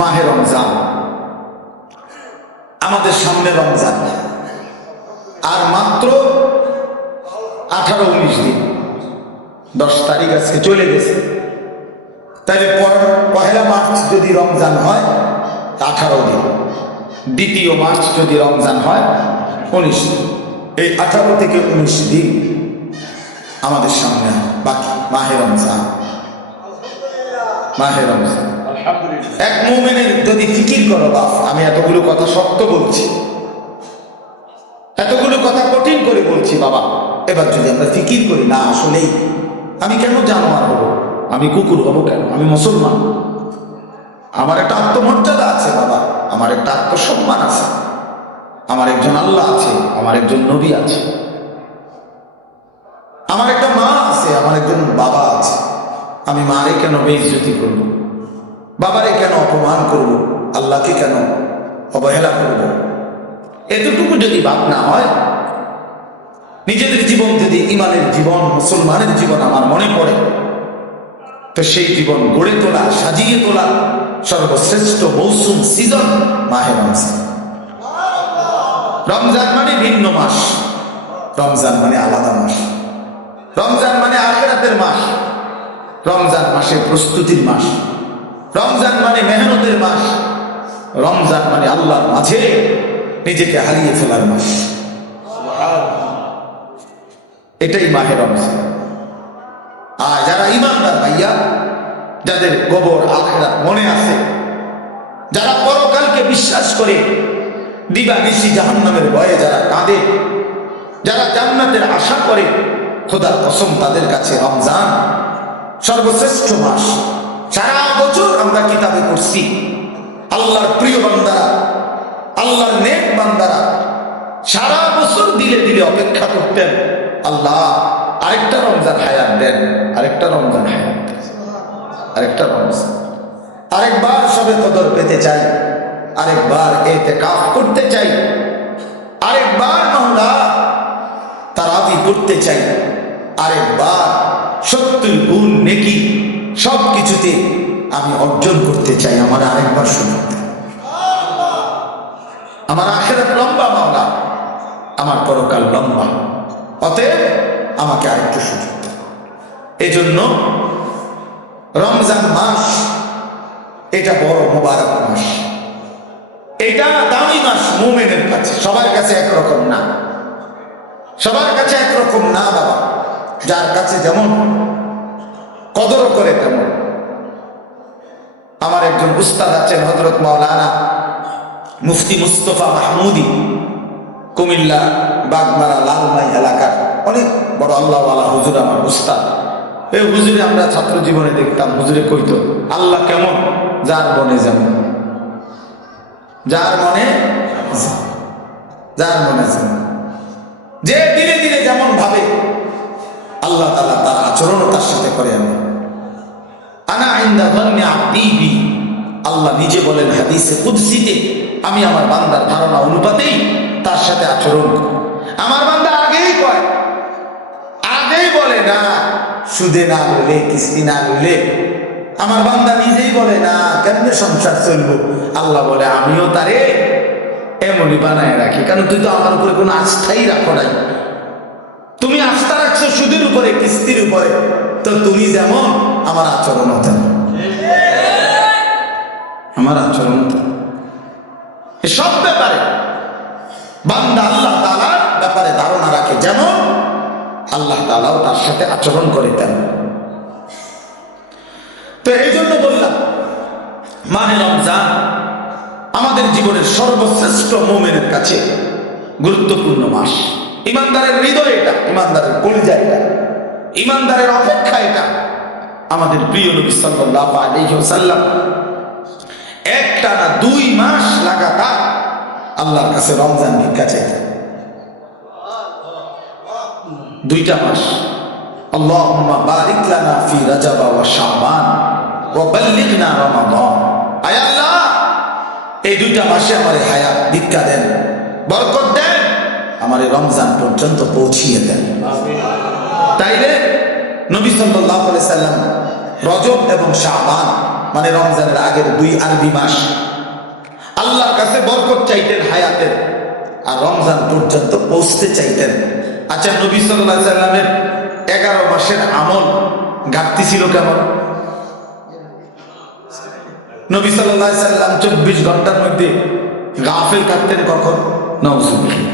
মাহে রমজান, আমাদের সামনে রমজান আর মাত্র 18-19 দিন, 10 তারিখ আজকে চলে গেছে। তাহলে পহেলা মার্চ যদি রমজান হয় 18 দিন, 2 মার্চ যদি রমজান হয় 19 দিন। এই 18 থেকে 19 দিন আমাদের সামনে বাকি মাহে রমজান। মাহে রমজান এক মুমিনের যদি ফিকির করো, বাপ আমি এতগুলো কথা শক্ত বলছি, এতগুলো কথা কঠিন করে বলছি বাবা, এবার যদি আমরা ফিকির করি না আসলেই আমি কেন জানোয়ার হব, আমি কুকুর হব কেন, আমি মুসলমান, আমার একটা আত্মমর্যাদা আছে বাবা, আমার একটা আত্মসম্মান আছে, আমার একজন আল্লাহ আছে, আমার একজন নবী আছে, আমার একটা মা আছে, আমার একজন বাবা আছে, আমি মারে কেন বেইজ্জতি করব, বাবারে কেন অপমান করব, আল্লাহকে কেন অবহেলা করব? এতটুকু যদি ভাবনা হয়, নিজেদের জীবন যদি ইমানের জীবন, মুসলমানের জীবন আমার মনে পড়ে, তো সেই জীবন গড়ে তোলা, সাজিয়ে তোলা সর্বশ্রেষ্ঠ মৌসুম, সিজন মাহে রমজান। রমজান মানে ভিন্ন মাস, রমজান মানে আলাদা মাস, রমজান মানে আখিরাতের মাস, রমজান মাসে প্রস্তুতির মাস, রমজান মানে মেহনতের মাস, রমজান মানে আল্লাহর মাঝে নিজেকে হারিয়ে ফেলার মাস। এটাই মাহে রমজান। আর যারা ইমানদার ভাইয়া, যাদের কবর আখিরাত মনে আছে, যারা পরকালকে বিশ্বাস করে, দিবানিশি জাহান্নামের ভয়ে যারা কাঁদে, যারা জান্নাতের আশা করে, খোদার কসম তাদের কাছে রমজান সর্বশ্রেষ্ঠ মাস। সারা বছর আমরা কিতাবে পড়ছি আল্লাহর প্রিয় বান্দারা, আল্লাহর নেক বান্দারা সারা বছর দিলে দিলে অপেক্ষা করতেন, আল্লাহ আরেকটা রমজান হায়াত দেন, আরেকটা রমজান হায়াত দেন, আরেকটা রমজান, আরেকবার সবে কদর পেতে চাই, আরেকবার ইতিকাফ করতে চাই, আরেকবার মাওলা তারাবি পড়তে চাই, আরেকবার 70 গুণ নেকি সব কিছুতে আমি অর্জন করতে চাই, আমার আরেকবার সুযোগ দেন। আমার আখিরাত লম্বা মাওলা, আমার পরকাল লম্বা, অতএব আমাকে আরেকটু সুযোগ দেন। এই জন্য রমজান মাস এটা বড় মোবারক মাস, এটা দামি মাস মুমিনের কাছে। সবার কাছে একরকম না, সবার কাছে একরকম না বাবা, যার কাছে যেমন কদর করে তেমন। আমার একজন উস্তাদ আছেন হযরত মাওলানা মুফতি মুস্তফা মাহমুদি, কুমিল্লা বাগমারা লালমাই এলাকার অনেক বড় আল্লাহওয়ালা হুজুর, আমার উস্তাদ। এই হুজুরে আমরা ছাত্র জীবনে দেখতাম, হুজুরে কইতো আল্লাহ কেমন, যার মনে যেমন, যার মনে, যার মনে যেমন, যে ধীরে ধীরে যেমন ভাবে আল্লাহ তাআলা তার আচরণও তার সাথে করে। আমি আনা ইনদা যান্নি আবদি বি, আল্লাহ নিজে বলেন হাদিসে কুদসিতে, আমি আমার বান্দার ধারণা অনুপাতেই তার সাথে আচরণ করি। আমার বান্দা আগেই কয়, আগেই বলে না সুদে না লইলে, কিস্তি না লইলে, আমার বান্দা নিজেই বলে না কেমনে সংসার চলবো, আল্লাহ বলে আমিও তারে এমনই বানায় রাখি, কারণ তুই তো আমার উপরে কোনো আস্থাই রাখো নাই, তুমি আস্থা রাখছো সুদের উপরে, কিস্তির উপরে, তো তুমি যেমন আমার আচরণ তেমন, আমার আচরণ সব ব্যাপারে বান্দা আল্লাহ তাআলার ব্যাপারে ধারণা রাখে যেমন, আল্লাহ তাআলাও তার সাথে আচরণ করে তেমন। তো এই জন্য বললাম মাহে রমজান আমাদের জীবনের সর্বশ্রেষ্ঠ মুমিনের কাছে গুরুত্বপূর্ণ মাস। ইমানদারের হৃদয় এটা, ইমানদারের কলিজা এটা, ইমানদারের অপেক্ষা এটা। আমাদের প্রিয় নবী সাল্লাল্লাহু আলাইহি ওয়াসাল্লাম একটানা 2 মাস লাগাতার আল্লাহর কাছে রমজান ভিক্ষা চাইতেন। 2টা মাস, আল্লাহুম্মা বারিক লানা ফি রাজাব ওয়া শাবান ওয়া বাল্লিগনা রমাদান। আয় আল্লাহ, এই 2টা মাসে আমারে হায়াত ভিক্ষা দেন, বরকত দেন, আমারে রমজান পর্যন্ত পৌঁছিয়ে দেন। তাইলে নবী সাল্লাল্লাহু আলাইহি সাল্লাম রজব এবং শাবান মানে রমজানের আগের 2 আরবি মাস আল্লাহর কাছে বরকত চাইতেন হায়াতের, আর রমজান পর্যন্ত পৌঁছতে চাইতেন। আচ্ছা, নবী সাল্লাল্লাহু আলাইহি সাল্লামের 11 মাসের আমল ঘাটতি ছিল কেমন? নবী সাল্লাল্লাহু আলাইহি সাল্লাম 24 ঘন্টার মধ্যে গাফিল থাকতেন কখন? নাউজুবিল্লাহ।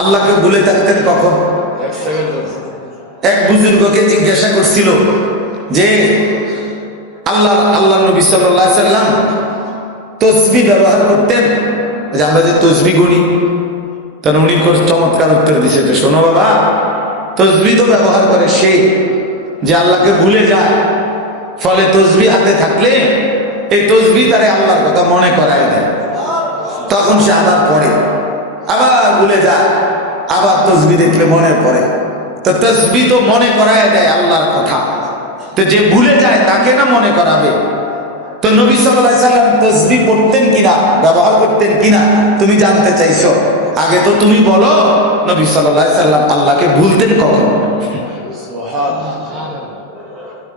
আল্লাহকে ভুলে থাকতেন কখন? এক বুজুর্গকে জিজ্ঞাসা করছিল যে আল্লাহ নবী সাল্লাল্লাহু আলাইহি সাল্লাম তসবিহ ব্যবহার করতেন, যে আমরা যে তসবিহ গণি, তখন উনি চমৎকার উত্তর দিছে যে শোনো বাবা, তসবিহ তো ব্যবহার করে সেই যে আল্লাহকে ভুলে যায়, ফলে তসবিহ হাতে থাকলে এই তসবিহ তারে আল্লাহর কথা মনে করায় দেয়, তখন সে আবার পড়ে, আবার ভুলে যায়, আবার তসবিহ দেখলে মনে পড়ে। তো তসবিহ তো মনে করায় দেয় আল্লাহর কথা, তো যে ভুলে যায় তাকে না মনে করাবে? তো নবী সাল্লাল্লাহু আলাইহি সাল্লাম তাসবিহ পড়তেন কিনা, ব্যবহার করতেন কিনা তুমি জানতে চাইছো? আগে তো তুমি বলো, নবী সাল্লাল্লাহু আলাইহি সাল্লাম আল্লাহকে ভুলতেন কখন?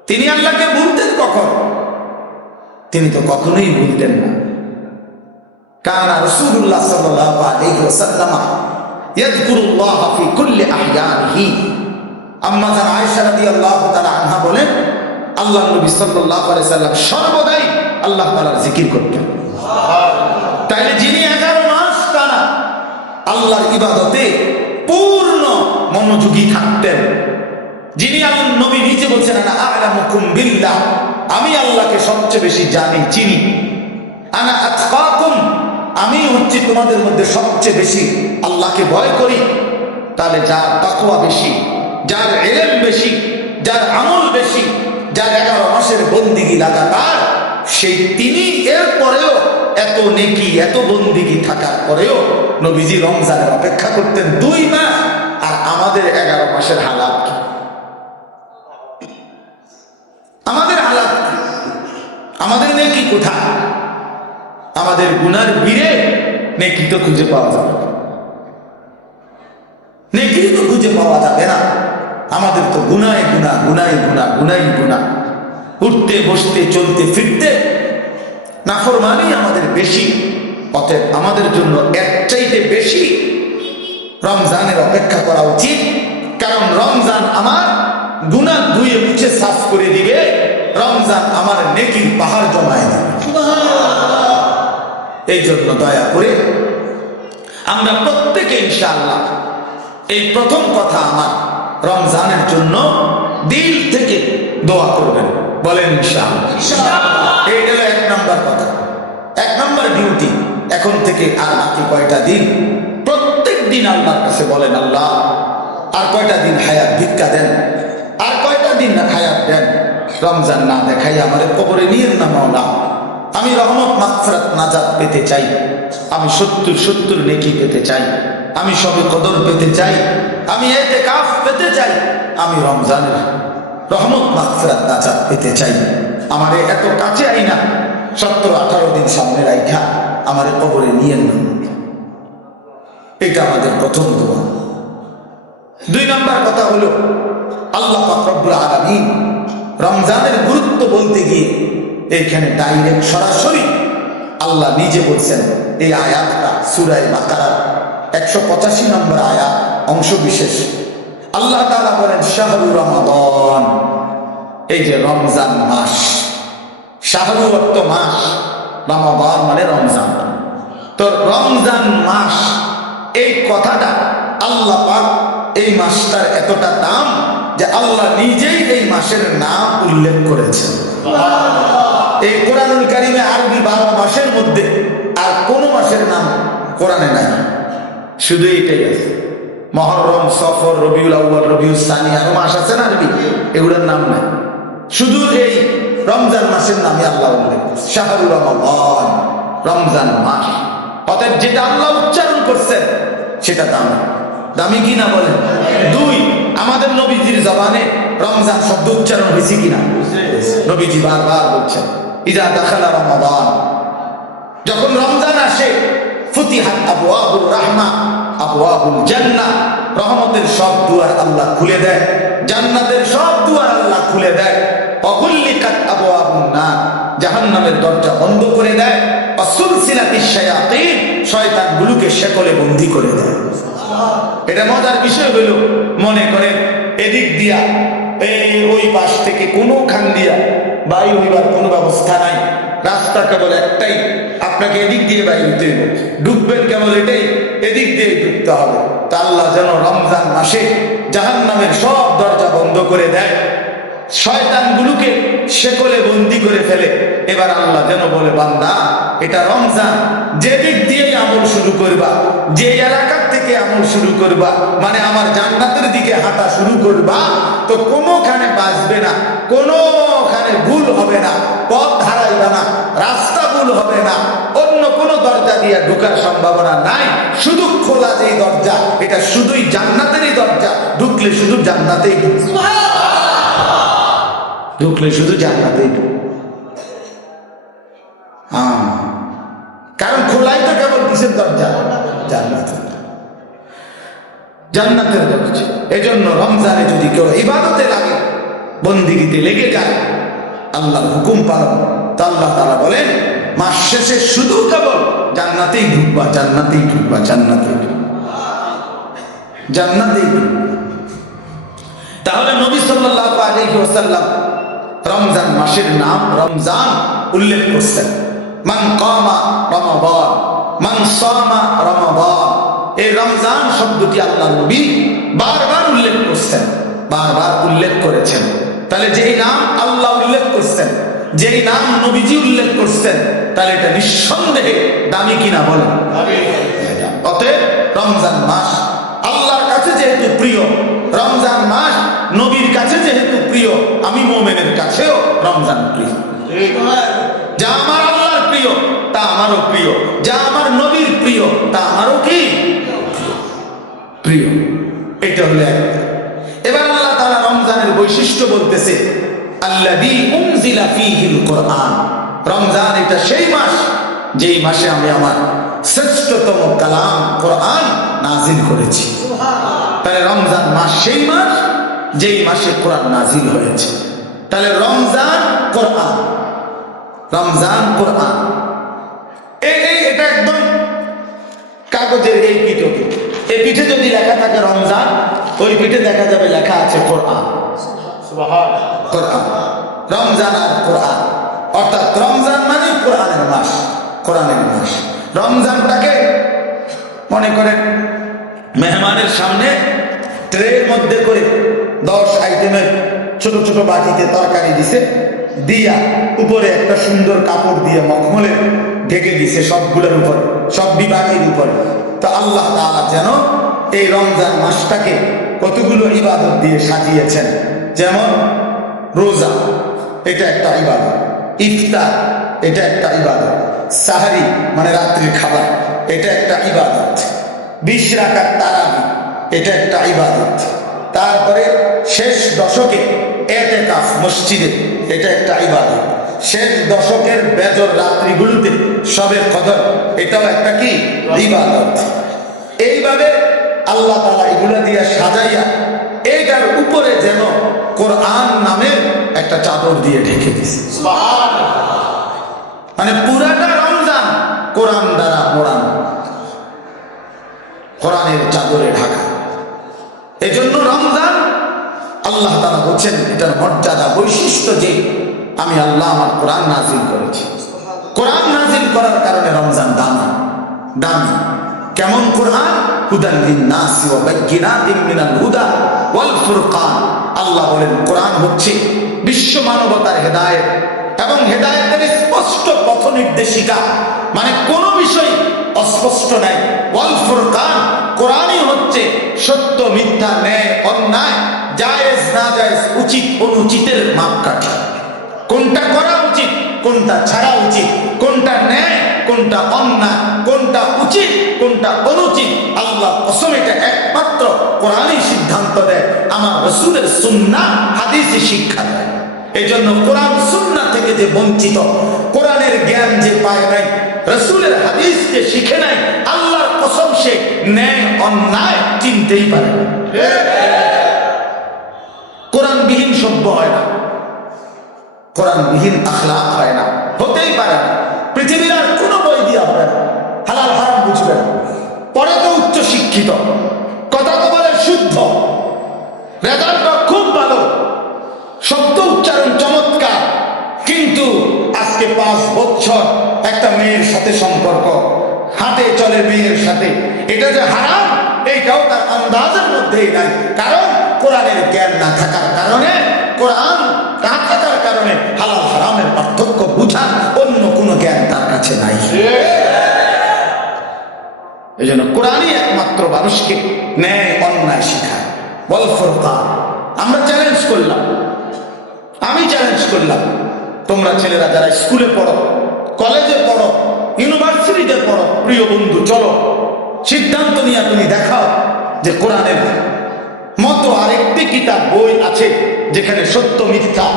তিনি আল্লাহকে ভুলতেন কখন? তিনি তো কখনোই ভুলতেন না। কানা রাসূলুল্লাহ সাল্লাল্লাহু আলাইহি ওয়াসাল্লাম ইয়াযকুরুল্লাহ ফি কুল্লি আহয়ানিহি। আম্মা জান আয়েশা রাদিয়াল্লাহু তাআলা আনহা বলেন, আল্লাহ নবী সাল্লাল্লাহু আলাইহি সাল্লাম সর্বদাই আল্লাহ তাআলার জিকির করতেন। তাইলে যিনি 11 মাস টানা আল্লাহর ইবাদতে পূর্ণ মনোযোগী থাকতেন, যিনি আল্লাহ নবী নিজে বলছেন আনা আ'লামুকুম বিল্লাহ, আমি আল্লাহকে সবচেয়ে বেশি জানি চিনি, আনা আতকাকুম, আমি হচ্ছি তোমাদের মধ্যে সবচেয়ে বেশি আল্লাহকে ভয় করি। তাহলে যার তাকওয়া বেশি, যার ইলম বেশি, যার আমল বেশি, যার 11 মাসের বন্দিগি লাগাতার, সেই তিনি এরপরেও এত নেকি এত বন্দিগি থাকার পরেও নবীজি রমজানের অপেক্ষা করতেন 2 মাস। আর আমাদের 11 মাসের হালাত কি? আমাদের হালাত কি? আমাদের নেকি কোথায়? আমাদের গুনার ভিড়ে নেকি তো খুঁজে পাওয়া যাবে না, নেকি তো খুঁজে পাওয়া যাবে না। আমাদের তো গুনায় গুনাহ, গুনায় গুনাহ, গুনায় গুনাহ, উঠতে বসতে চলতে ফিরতে নাফরমানি আমাদের বেশি। অতএব আমাদের জন্য এর চাইতে বেশি রমজানের অপেক্ষা করা উচিত, কারণ রমজান আমার গুনাহ ধুয়ে মুছে সাফ করে দিবে, রমজান আমার নেকির পাহাড় জমায় দিবে। এই জন্য দয়া করে আমরা প্রত্যেকে ইনশাআল্লাহ, এই প্রথম কথা আমার, রমজানের জন্য দিল থেকে দোয়া করবেন, বলেন ইনশাআল্লাহ। এই হলো 1 নম্বর কথা, 1 নম্বর ডিউটি। এখন থেকে আর বাকি কয়টা দিন, প্রত্যেক দিন আল্লাহর কাছে বলেন, আল্লাহ আর কয়টা দিন হায়াত ভিক্ষা দেন, আর কয়টা দিন না হায়াত দেন, রমজান না দেখাই আমারে কবরে নিয়েন না মাওলা। আমি রহমত মাগফিরাত নাজাত পেতে চাই, আমি 70 নেকি পেতে চাই, আমি সবে কদর পেতে চাই, আমি ইতিকাফ পেতে চাই, আমি রমজানের রহমত মাগফিরাত নাজাত পেতে চাই। আমারে এত কাছে আইনা 17-18 দিন সামনে রাইখা আমারে কবরে নিয়েন না। এটা আমাদের প্রথম দোয়া। 2 নম্বর কথা হলো, আল্লাহ পাক রব্বুল আলামিন রমজানের গুরুত্ব বলতে গিয়ে এইখানে ডাইরেক্ট সরাসরি আল্লাহ নিজে বলছেন। এই আয়াতটা সূরা বাকারার 185 নম্বর আয়াত অংশ বিশেষ। আল্লাহ তাআলা বলেন, শাহরু রমাদান, এই যে রমজান মাস, শাহরু অর্থ মাস, রমাদান মানে রমজান। তো রমজান মাস, এই কথাটা আল্লাহ পাক এই মাসটার এতটা দাম যে আল্লাহ নিজেই এই মাসের নাম উল্লেখ করেছেন। এই কোরআনুল কারীমে আরবি 12 মাসের মধ্যে আর কোন মাসের নাম কোরআনে নাই, শুধু এইটাই আছে। মুহররম, সফর, রবিউল আউয়াল, রবিউল সানি, আরো মাস আছে না আরবি, এগুলোর নাম নাই। শুধু এই রমজান মাসের নামে আল্লাহ উল্লেখ করছেন, শাহরুর রমাদান, রমজান মাস। অতএব যেটা আল্লাহ উচ্চারণ করছেন সেটা দামি। দামি কি না বলেন? 2, আমাদের নবীজির জবানে রমজান শব্দ উচ্চারণ হয়েছে কিনা? নবীজি বারবার বলছেন, ইজা দাখালা রমাদান, যখন রমজান আসে, ফুতিহাত আবওয়াবুর রাহমা, আবওয়াবুল জান্নাহ, রহমতের সব দুয়ার আল্লাহ খুলে দেয়, জান্নাতের সব দুয়ার আল্লাহ খুলে দেয়। অগুল্লিকাত আবওয়াবুন নার, জাহান্নামের দরজা বন্ধ করে দেয়, সুলসিলাতিশ শায়াতিন শয়তানগুলোকে শেকলে বন্দী করে দেয়। এটা মজার বিষয় হলো, মনে করেন এদিক দিয়া ওই পাশ থেকে কোনো খান দিয়া বাইর হইবার কোনো ব্যবস্থা নাই, রাস্তা কেবল একটাই, আপনাকে এদিক দিয়ে বাইর হইতে হবে, ঢুকবেন কেবল এটাই, এদিক দিয়ে ঢুকতে হবে। তা আল্লাহ যেন রমজান মাসে জাহান্নামের সব দরজা বন্ধ করে দেয়, শয়তানগুলোকে শেকলে বন্দী করে ফেলে। এবার আল্লাহ যেন বলে, বান্দা এটা রমজান, যে দিক দিয়ে আমল শুরু করবা, যে এলাকার থেকে আমল শুরু করবা, মানে আমার জান্নাতের দিকে হাঁটা শুরু করবা, তো কোনোখানে বাঁচবে না, কোনোখানে ভুল হবে না, পথ হারাইবা না, রাস্তা ভুল হবে না, অন্য কোনো দরজা দিয়ে ঢোকার সম্ভাবনা নাই। শুধু খোলা যেই দরজা, এটা শুধুই জান্নাতেরই দরজা, ঢুকলে শুধু জান্নাতেই ঢুকলে শুধু জান্নাতেই কারণ খোলাই তো কেবল কিসের দরজা? জান্নাতের, জান্নাতের দরজা। এজন্য রমজানে যদি কেউ ইবাদতে লাগে, বন্দিগিতে লেগে যায়, আল্লাহর হুকুম পালন, তা আল্লাহ তাআলা বলেন মাস শেষে শুধু কেবল জান্নাতেই ঢুকবা, জান্নাতেই ঢুকবা, জান্নাতেই জান্নাতেই ঢুকবা। তাহলে নবী সাল্লাল্লাহু আলাইহি ওয়াসাল্লাম রমজান মাসের নাম রমজান উল্লেখ করছেন। মান কামা রমাদান, মান সামা রমাদান, এই রমজান শব্দটি আল্লাহ নবী বারবার উল্লেখ করছেন, বারবার উল্লেখ করেছেন। তাহলে যেই নাম আল্লাহ উল্লেখ করছেন, যেই নাম নবীজি উল্লেখ করছেন, তাহলে এটা নিঃসন্দেহে দামি কিনা বলেন? অতএব রমজান মাস আল্লাহর কাছে যেহেতু প্রিয়, রমজান মাস নবীর কাছে যেহেতু প্রিয়, আমি মুমিনের কাছেও রমজান প্রিয়। যা আমার আল্লাহর প্রিয় তা আমারও প্রিয়, যা আমার নবীর প্রিয় তা আমারও কি প্রিয়। এটা হলো এক। এবার আল্লাহ তাআলা রমজানের বৈশিষ্ট্য বলতেছে, আল্লাযী উনজিলা ফীহিল কুরআন, রমজান এটা সেই মাস যেই মাসে আমি আমার শ্রেষ্ঠতম কালাম কোরআন নাজিল করেছি। তাহলে রমজান মাস সেই মাস যেই মাসে কোরআন নাজিল হয়েছে। তাহলে রমজান কোরআন, রমজান কোরআন, এটা একদম কাগজের এই পিঠে, এই পিঠে যদি লেখা থাকে রমজান, ওই পিঠে দেখা যাবে লেখা আছে কোরআন। কোরআন, রমজান আর কোরআন, অর্থাৎ রমজান মানে কোরআনের মাস, কোরআনের মাস। রমজানটাকে মনে করেন মেহমানের সামনে ট্রের মধ্যে করে 10 আইটেমের ছোট ছোট বাটিতে তরকারি দিছে, দিয়া উপরে একটা সুন্দর কাপড় দিয়ে মখমলে ঢেকে দিছে সবগুলোর উপর, সব বিভাগের উপর। তো আল্লাহ তাআলা যেন এই রমজান মাসটাকে কতগুলো ইবাদত দিয়ে সাজিয়েছেন। যেমন রোজা, এটা একটা ইবাদত, ইফতার এটা একটা ইবাদত, সাহারি মানে রাত্রির খাবার এটা একটা ইবাদত, 20 রাকাত তারাবি এটা একটা ইবাদত, তারপরে শেষ দশকে ইতিকাফ মসজিদে এটা একটা ইবাদত, শেষ দশকের বেজর রাত্রিগুলোতে শবে কদর এটাও একটা কি ইবাদত। এইভাবে আল্লাহ তাআলা এগুলা দিয়ে সাজাইয়া এইটার উপরে যেন কোরআন নামের একটা চাদর দিয়ে ঢেকে দিয়েছে। মানে পুরাটা রমজান কোরআন দ্বারা মোড়ানো, কোরআনের চাদরে ঢাকা। এজন্য রমজান আল্লাহ তাআলা বলছেন এটার মর্যাদা বৈশিষ্ট্য যে আমি আল্লাহ আমার কোরআন নাজিল করেছি। কোরআন নাজিল করার কারণে রমজান দামি, দামি। কেমন কোরআন? হুদাল লিন-নাসি ওয়া বাইয়িনাতিন মিনাল হুদা ওয়াল ফুরকান। আল্লাহ বলেন কোরআন হচ্ছে বিশ্ব মানবতার হেদায়েত এবং হেদায়েতের স্পষ্ট পথ নির্দেশিকা, মানে কোনো বিষয় অস্পষ্ট নাই। ওয়াল ফুরকান, কোরআনই হচ্ছে সত্য মিথ্যা, ন্যায় অন্যায়, জায়েজ না জায়েজ, উচিত অনুচিতের মাপকাঠি। কোনটা করা উচিত, কোনটা ছাড়া উচিত, কোনটা ন্যায়, কোনটা অন্যায়, কোনটা উচিত, কোনটা অনুচিত, আল্লাহ কসম এটা একমাত্র কোরআনই সিদ্ধান্ত দেয়, আমার রাসূলের সুন্নাহ হাদিসে শিক্ষা দেয়। এই জন্য কোরআন সুন্নাহ থেকে যে বঞ্চিত, কোরআনের জ্ঞান যে পায় নাই, রাসূলের হাদিস যে শিখে নাই, আল্লাহর কসম সে ন্যায় অন্যায় চিনতেই পারে না। কোরআনবিহীন সভ্য হয় না, কোরআনবিহীন আখলাক হয় না। হতেই পারে না। পৃথিবীর আর কোনো বই দিয়ে হবে না, হালাল হারাম বুঝবে না। পরে তো উচ্চ শিক্ষিত, কথা তো বলে শুদ্ধ, রেজাল্টটা খুব ভালো, শব্দ উচ্চারণ চমৎকার, কিন্তু আজকে 5 বছর একটা মেয়ের সাথে সম্পর্ক, হাতে চলে মেয়ের সাথে, এটা যে হারাম এইটাও তার আন্দাজের মধ্যেই নাই। কারণ কোরআনের জ্ঞান না থাকার কারণে, কোরআন না থাকার কারণে হালাল হারামের পার্থক্য বুঝার অন্য কোনো জ্ঞান তার কাছে নাই। এই জন্য কোরআনই একমাত্র মানুষকে ন্যায় অন্যায় শিখায়। ওয়াল ফুরকান। আমরা চ্যালেঞ্জ করলাম, আমি চ্যালেঞ্জ করলাম, তোমরা ছেলেরা যারা স্কুলে পড়ো, কলেজে পড়ো, ইউনিভার্সিটিতে পড়ো, প্রিয় বন্ধু চলো সিদ্ধান্ত নিয়ে তুমি দেখাও যে কোরআনের মতো আরেকটি কিতাব বই আছে যেখানে সত্য মিথ্যা,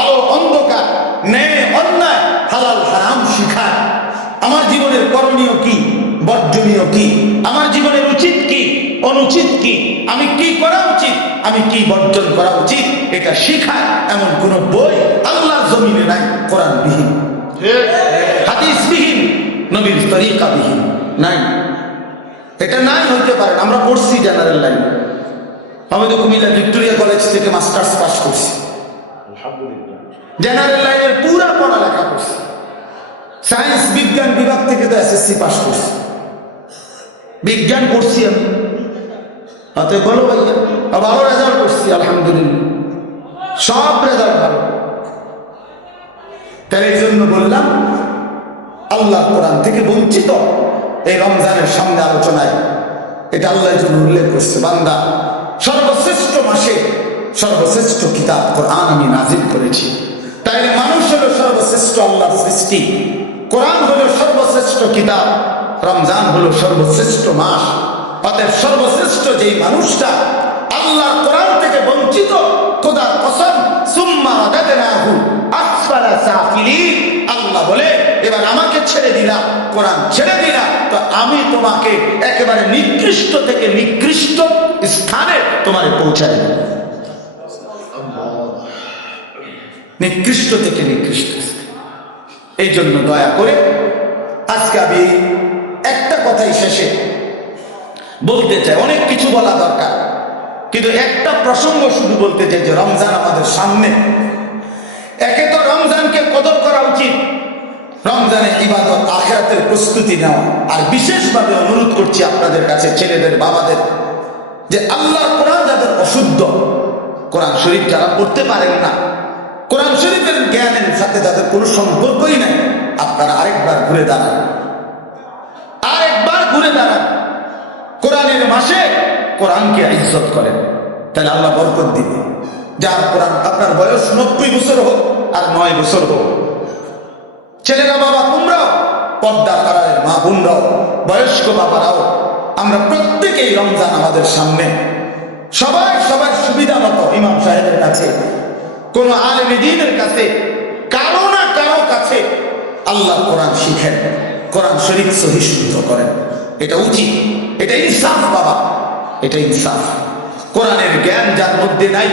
আলো অন্ধকার, ন্যায় অন্যায়, হালাল হারাম শিখায়। আমার জীবনের করণীয় কি, বর্জনীয় কি, আমার জীবনের উচিত কি, অনুচিত কি, আমি কি করা উচিত, আমি কি বর্জন করা উচিত, এটা শিখায় এমন কোন বই আল্লাহর জমিনে নাই কোরআনবিহীন, হাদিসবিহীন, নবীর তরিকাবিহীন নাই। এটা নাই হইতে পারে। আমরা পড়ছি জেনারেল লাইন, আমি তো কুমিল্লা ভিক্টোরিয়া কলেজ থেকে মাস্টার্স পাস করছি, জেনারেল লাইনের পুরা পড়ালেখা করছি, সায়েন্স বিজ্ঞান বিভাগ থেকে তো এসএসসি পাস করছি, বিজ্ঞান পড়ছি আমি, অতএব বলো ভাইয়া ভালো রেজাল্ট করছি আলহামদুলিল্লাহ, সব রেজাল্ট ভালো। তাই এই জন্য বললাম আল্লাহ কোরআন থেকে বঞ্চিত এই রমজানের সামনে আলোচনায় এটা আল্লাহর জন্য উল্লেখ করছে, বান্দা সর্বশ্রেষ্ঠ মাসে সর্বশ্রেষ্ঠ কিতাব কোরআন আমি নাজিল করেছি। তাই মানুষ হলো সর্বশ্রেষ্ঠ আল্লাহর সৃষ্টি, কোরআন হলো সর্বশ্রেষ্ঠ কিতাব, রমজান হলো সর্বশ্রেষ্ঠ মাস। অতএব সর্বশ্রেষ্ঠ যেই মানুষটা আল্লাহর কোরআন থেকে বঞ্চিত, খোদার কসম সুম্মা রাদাদনাহু আসফালা সাফিলিন, আল্লাহ বলে এবার আমাকে ছেড়ে দিলা, কোরআন ছেড়ে দিলা, তো আমি তোমাকে একেবারে নিকৃষ্ট থেকে নিকৃষ্ট স্থানে তোমারে পৌঁছায় দেব, নিকৃষ্ট থেকে নিকৃষ্ট। এই জন্য দয়া করে আজকে আমি একটা কথাই শেষে বলতে চাই, অনেক কিছু বলা দরকার, কিন্তু একটা প্রসঙ্গ শুধু বলতে চাই যে রমজান আমাদের সামনে। একে তো রমজানকে কদর করা উচিত, রমজানের ইবাদত আখিরাতের প্রস্তুতি নেওয়া। আর বিশেষভাবে অনুরোধ করছি আপনাদের কাছে, ছেলেদের বাবাদের, যে আল্লাহর কোরআন যাদের অশুদ্ধ, কোরআন শরীফ যারা পড়তে পারেন না, কোরআন শরীফের জ্ঞানের সাথে যাদের কোনো সম্পর্কই নাই, আপনারা আরেকবার ঘুরে দাঁড়ান, আরেকবার ঘুরে দাঁড়ান। কোরআনের মাসে কোরআনকে ইজ্জত করেন, তাহলে আল্লাহ বরকত দিবে। যার কোরআন, আপনার বয়স 90 বছর হোক আর 9 বছর হোক, ছেলেরা বাবা তোমরাও, পর্দার আড়ালের মা বোনরাও, বয়স্ক বাবারাও, আমরা প্রত্যেকেই রমজান আমাদের সামনে, সবাই সবার সুবিধা মতো ইমাম সাহেবের কাছে, কোন আলেমে দ্বীনের কাছে, কারো না কারো কাছে আল্লাহ কোরআন শিখেন, কোরআন শরীফ সহি শুদ্ধ করেন। এটা উচিত, এটা ইনসাফ বাবা, এটা ইনসাফ। কোরআনের জ্ঞান যার মধ্যে নাই,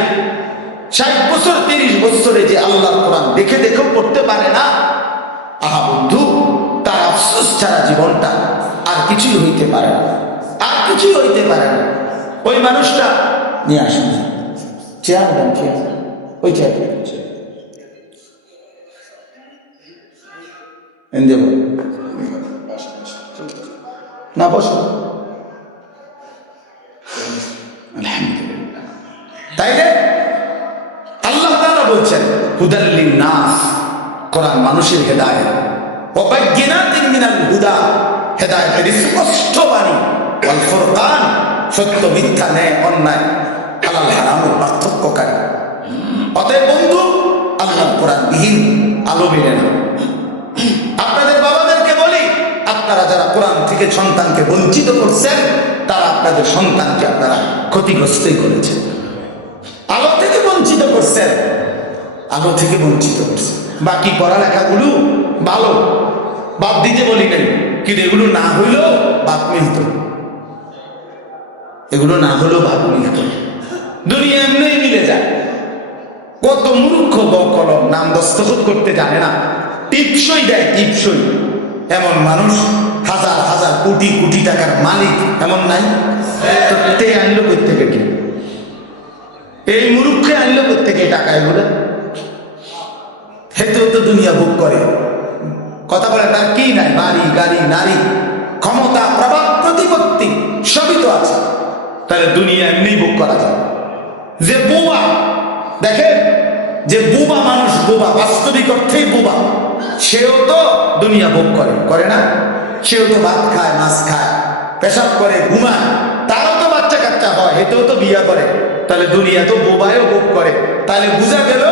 60 বছর 30 বছরে যে আল্লাহর কোরআন দেখে দেখেও পড়তে পারে না, আহা বন্ধু, তার আফসোস ছাড়া জীবনটা আর কিছুই হইতে পারে না, আর কিছুই হইতে পারে না। ওই মানুষটা নিয়ে আসুন, চেয়ার দেন, চেয়ার, ওই চেয়ার দেব না, বসো। আলহামদুলিল্লাহ। তাইলে আল্লাহ তাআলা বলছেন হুদাল লিন-নাস, কোরআন মানুষের হেদায়েত, ওয়া বায়্যিনাতিন মিনাল হুদা, হেদায়েতের স্পষ্ট বাণী, ওয়াল ফুরকান, সত্য মিথ্যা, ন্যায় অন্যায়, হালাল হারামের পার্থক্যকারী। অতএব বন্ধু, আল্লাহ কোরআন বিহীন আলো মেলে না। আপনাদের বাবাদেরকে বলি, আপনারা যারা কোরআন থেকে সন্তানকে বঞ্চিত করছেন, তারা আপনাদের সন্তানকে আপনারা ক্ষতিগ্রস্তই করেছেন। আলো থেকে বঞ্চিত করছেন, আলো থেকে বঞ্চিত করছেন। বাকি পড়ালেখাগুলো ভালো, বাদ দিতে বলি নাই, কিন্তু এগুলো না হইলেও বাদ মিলত, এগুলো না হলেও বাদ মিলত। দুনিয়া এমনি মিলে যায়। কত মূর্খ কলম নাম দস্তখত করতে জানে না, টিপসই দেয়, টিপসই। এমন মানুষ হাজার হাজার কোটি কোটি টাকার মালিক এমন নাই? তো তে আনলো কোত্থেকে? কি এই মুরুক্ষে আনলো কোত্থেকে টাকা এগুলো? হেতেও তো দুনিয়া ভোগ করে, কথা বলে তার কি নাই? বাড়ি গাড়ি নারী ক্ষমতা প্রভাব প্রতিপত্তি সবই তো আছে। তাহলে দুনিয়া এমনি ভোগ করা যায়। যে বোবা, দেখেন যে বোবা মানুষ, বোবা বাস্তবিক অর্থেই বোবা, সেও তো দুনিয়া ভোগ করে, করে না? সেও তো ভাত খায়, মাছ খায়, পেশাব করে, ঘুমায়, তারও তো বাচ্চা কাচ্চা হয়, এতেও তো বিয়া করে। তাহলে দুনিয়া তো বোবায়ও ভোগ করে। তাহলে বোঝা গেল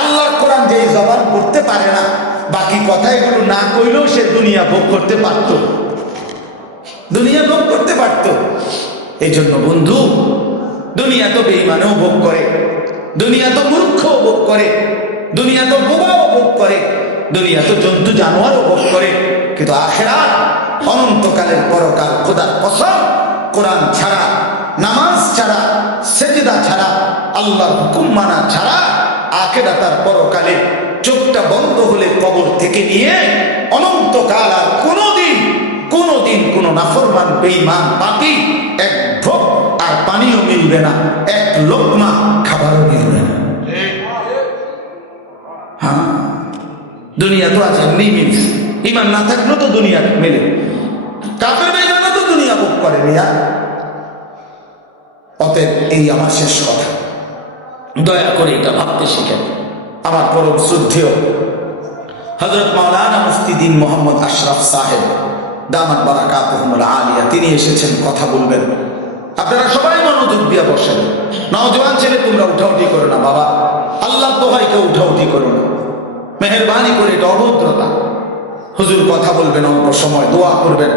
আল্লাহর কোরআন যেই জবান করতে পারে না, বাকি কথা এগুলো না কইলেও সে দুনিয়া ভোগ করতে পারত, দুনিয়া ভোগ করতে পারত। এই জন্য বন্ধু, দুনিয়া তো বেঈমানও ভোগ করে, দুনিয়া তো মূর্খও ভোগ করে, দুনিয়া তো বোবাও ভোগ করে, দুনিয়া তো জন্তু জানোয়ারও ভোগ করে। কিন্তু আখিরাত অনন্তকালের পরকাল, খোদার কসম, কোরআন ছাড়া, নামাজ ছাড়া, সেজদা ছাড়া, আল্লাহর হুকুম মানা ছাড়া আখিরাতের পরকালে চোখটা বন্ধ হলে কবর থেকে নিয়ে অনন্তকাল আর কোনোদিন কোন নাফরমান বেঈমান পাপী এক ঢোক আর পানিও মিলবে না, এক লোকমা খাবারও মিলবে না। হ্যাঁ, দুনিয়া তো আছে এমনি মিলছে, ইমান না থাকলেও তো দুনিয়া মেলে। কাফের বেঈমানও তো দুনিয়া ভোগ করে ভাইয়া। অতএব এই আমার শেষ কথা, দয়া করে এটা ভাবতে শিখেন। আমার পরম শ্রদ্ধেয় হযরত মাওলানা মুফতি দ্বীন মোহাম্মদ আশরাফ সাহেব দামাত বারাকাতুহুল আলিয়া, তিনি এসেছেন, কথা বলবেন। আপনারা সবাই মনোযোগ দিয়ে বসেন। নওজোয়ান ছেলে তোমরা উঠাউঠি করো না বাবা, আল্লাহ দোহাইকে উঠাউঠি করো না, মেহেরবানি করে, এটা অভদ্রতা। হুজুর কথা বলবেন, অল্প সময় দোয়া করবেন।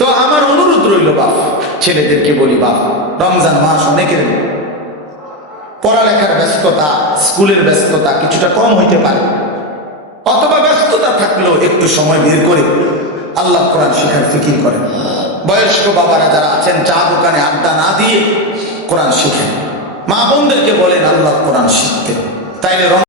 তো আমার অনুরোধ রইল বাপ, ছেলেদেরকে বলি বাপ, রমজান মাস অনেকের পড়ালেখার ব্যস্ততা, স্কুলের ব্যস্ততা কিছুটা কম হইতে পারে, অথবা ব্যস্ততা থাকলেও একটু সময় বের করে আল্লাহ কোরআন শেখার ফিকির করেন। বয়স্ক বাবারা যারা আছেন, চা দোকানে আড্ডা না দিয়ে কোরআন শিখেন। মা বোনদেরকে বলেন আল্লাহ কোরআন শিখতে, তাইলে